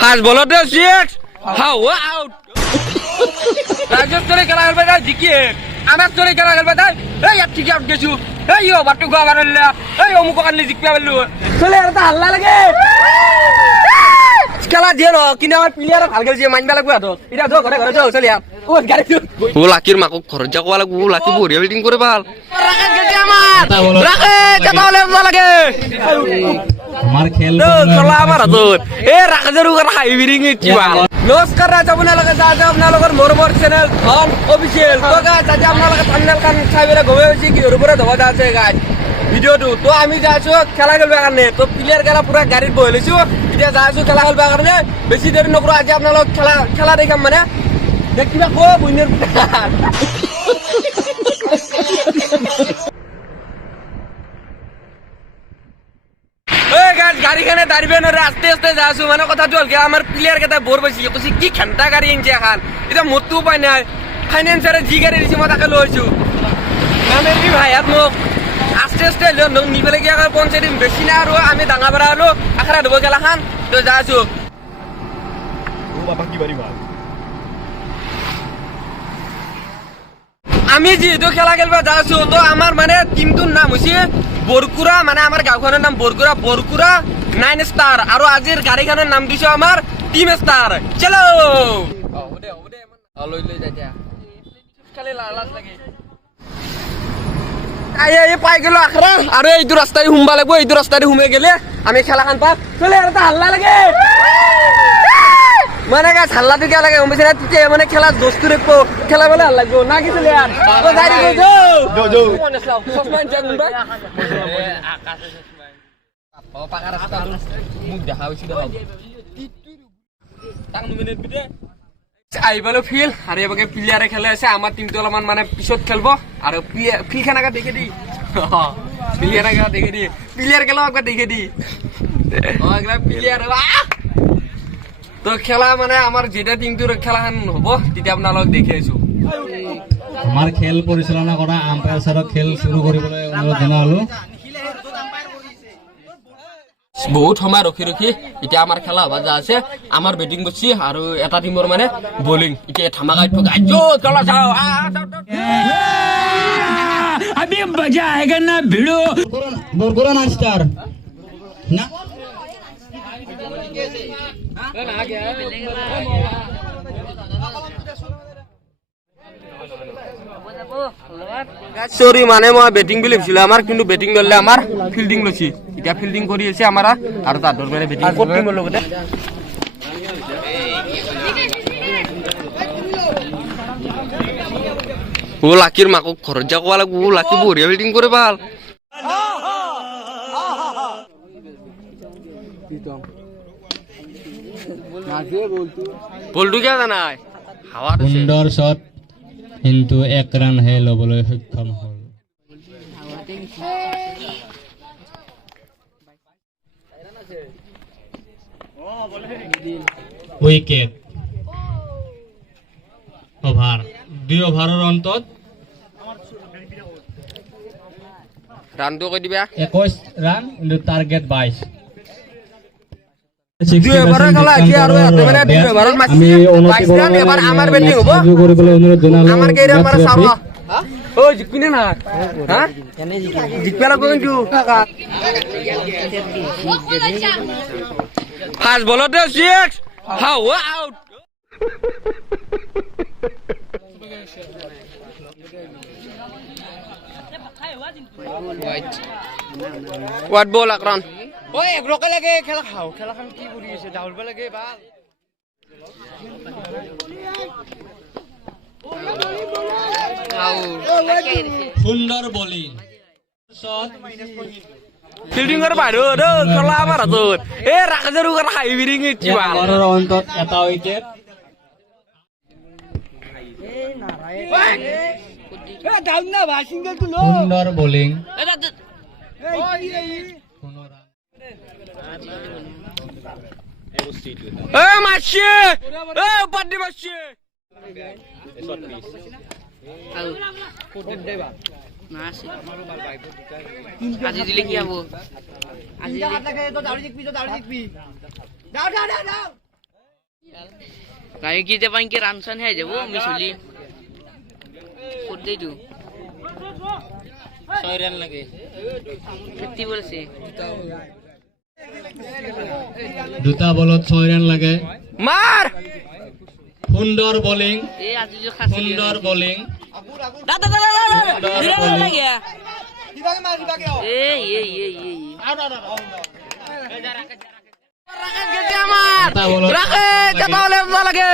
ফার্স্ট বলতে 6 how out রাজস্থরে খেলা খেলবে তাই জিকে আমার তোরে খেলা খেলবে তাই এই আপনি কি আউট গেছু এই ও বাটু গো বারল্লা এই অমুক কানলি জিকতে পারলু চলে আর তা হাল্লা লাগে খেলা দিয়ে র কিনে আমার প্লেয়ার ভাল খেলছে মাইনবা লাগবে তো এটা তো ঘরে ঘরে যাও চলে ও গাড়ি ও লাকির মাকক খরচ যাওয়া লাগবে ও লাকি বড়িয়া বিল্ডিং করে ভাল রাখে গেছে আমার রাখে কথা বলে লাগে আমার খেল চলা আমার হাতত এ রাখাজের উপর হাই বিরিং কি ভাল নমস্কার রাজ আপনাদের সাথে আপনাদের মোরমোর চ্যানেল ধন অফিশিয়াল তো গাইস আজ আপনাদের থাম্বনেল কান সাইবেরে ঘুরে হইছি কি এর উপরে ধবা আছে গাইস ভিডিওটো তো আমি যাইছো খেলা খেলবে কারণে তো প্লেয়ার গেলা পুরো গাড়িত বই লইছো এটা যাইছো খেলা খেলবে কারণে বেশি দেরি নকরো আজ আপনাদের খেলা দেখাম মানে দেখিবা কো বুইনের গাড়িখানে দাঁড়িয়ে না আস্তে আস্তে যাচ্ছ মানে কথা চলকে আমার প্লেয়ার কেটা বোর বেশি কইছি কি ঘন্টা গাড়ি আনছে এখন এটা মরতে উপায় নাই ফাইন্যান্সারে জি গাড়ি দিছি মই তাকে লইছো মানে কি ভাই আর মোক আস্তে আস্তে নিবেলে গিয়ে পৌঁছে দিন বেশি না আর আমি ডাঙা বেড়া হলো আখড়া দেবো গেলা খান তো যাচ্ছো আমি যেহেতু খেলা খেলবা যাচ্ছো তো আমার মানে টিমটোর নাম হচ্ছে বরকুরা মানে আমার গাঁওখনের নাম বরকুরা বরকুরা 9 স্টার আর আজির গাড়িখানের নাম দিছো আমার টিম স্টার চলো পাই গেল আখড়া আর এইটো রাস্তায় হুমবা লাগবো এইটো রাস্তায় হুমে গেলে আমি খেলা খান পা চলে আর হাল্লা লাগে মানে গাছ হাল্লা দিকে লাগে বুঝছি না তুই মানে খেলা দোস্ত রেখো খেলা বলে হাল্লা লাগবো না কিছু আর তো গাড়ি পাকা রাস্তা মুখ দেখা হয়েছি আইবালো ফিল আর এবারে প্লেয়ারে খেলে আছে আমার টিমটো অলপমান মানে পিছত খেলবো আর ফিল খানাকা দেখে দি প্লেয়ার দেখে দি প্লেয়ার খেলা একবার দেখে দি প্লেয়ার তো খেলা মানে আমার যেটা টিমটোর খেলা হব তেতিয়া আপোনালোক দেখি আছো আমার খেল পরিচালনা করা আম্পায়ার স্যারক খেল শুরু কৰিবলৈ অনুৰোধ জনা হলো বহুত সময় রখি রখি এতিয়া আমার খেলা হবা যা আছে আমার ব্যাটিং করছি আর এটা টিমর মানে বোলিং এতিয়া ধামাকাই ঠকাই খেলা চাও अभी मजा आएगा ना भिड़ो बोरगोरा ना स्टार ना সরি মানে মই ব্যাটিং বুলি ভাবিছিলো আমার কিন্তু ব্যাটিং দলে আমার ফিল্ডিং লছি এটা ফিল্ডিং কৰি আছে আমাৰ আৰ তাৰ দৰ মানে ব্যাটিং কোট টিমৰ লগতে ও লাকির মাকক খরচ যাওয়া লাগবো ও লাকি বড়িয়া বিল্ডিং করে ভাল বলটু কে জানাই হাওয়া সুন্দর শট কিন্তু 1 রান হে লবলৈ সক্ষম হল উইকেট ওভার 2 ওভারের অন্তত রানটো কই দিবা 21 রান কিন্তু টার্গেট 22 আমার ব্যাটিং হবো আমার কে আমার সামনে ও জিতবিনে না হ্যাঁ জিতবেলা কিন্তু ফার্স্ট বলতে 6 how out What ball akran? Oi, brok lagi খেলা খাও খেলা খান কি কৰি আছে দাউলবা লাগে ভাল সুন্দর বোলিং শট ফিল্ডিং এর বাইরে রে খেলা আমার হাতত এ রাখাজের উপর হাই বিরিং কি ভাল আর অন্তত এটা উইকেট এই নারায়ণ এ ডাউন না ভাই সিঙ্গেল তো লো সুন্দর বোলিং মাসি পাটি মাসি না আছে আজি দিলে কি হব আজি গাড়ি কি যে পাইকে রানসান হয়ে যাবো মিছলি করতেই তো 6 রান লাগে সত্যি বলছে দুটা বলত 6 রান লাগে মার সুন্দর বোলিং এ আজি যে খাসি সুন্দর বোলিং দাদা দাদা দাদা দিলে লাগে এই এই এই এই রাকেশ গেছে আমার এটা বলত রাকেশ যেতে হলে মজা লাগে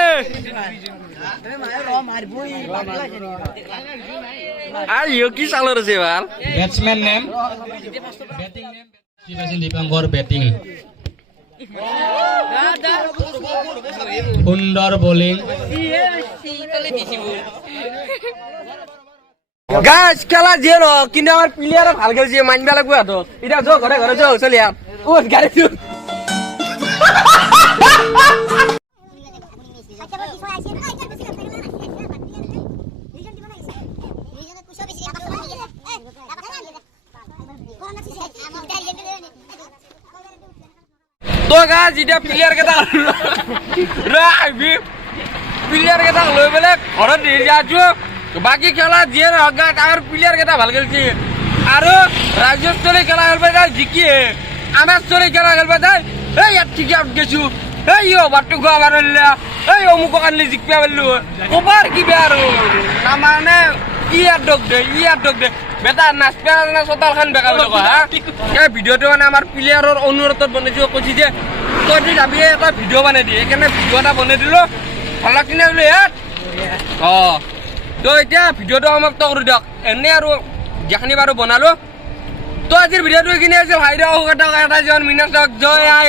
আর ইয়ে কি চালু রয়েছে ভাল ব্যাটসম্যান নেম ব্যাটিং নেম শিবাজী দীপাঙ্কৰ ব্যাটিং সুন্দর বোলিং গাছ খেলা যে ন কিন্তু আমার প্লেয়ার ভাল খেলছে মানবে লাগবে তো এটা যো ঘরে ঘরে যো চলি আর ও গাড়ি তো তো গাছ এটা প্লেয়ার কেটা রাখবি প্লেয়ার কেটা লই পেলে ঘৰত দিয়ে যাচ্ছ বাকি খেলা দিয়ে গাছ আমার প্লেয়ার কেটা ভাল খেলছে আর রাজ্যস্তরে খেলা খেলবে তাই জিকিয়ে আমার স্তরে খেলা খেলবে তাই এই ইয়াত ঠিক আউট গেছু এই ওভারটু খোৱা বাৰ এই অমুক আনলি জিকিবা পাৰলো ওভাৰ কি বে আৰু না মানে ইয়াত দগ দে বেটা নাচপে না চতাল খান বেকা বুলি কয় হা এই ভিডিঅ'টো মানে আমাৰ প্লেয়াৰৰ অনুৰোধত বনাইছো কৈছি যে তই যদি যাবি এটা ভিডিঅ' বনাই দিয়ে সেইকাৰণে ভিডিঅ' এটা বনাই দিলো ভাল লাগছি নে বোলে ইয়াত তো এতিয়া ভিডিঅ'টো সমাপ্ত কৰি দিয়ক এনে আৰু যিখিনি বাৰু বনালো তো আজিৰ ভিডিঅ'টো এইখিনি আছিল হাইৰা এটা জীৱন মিনাছ জয় আই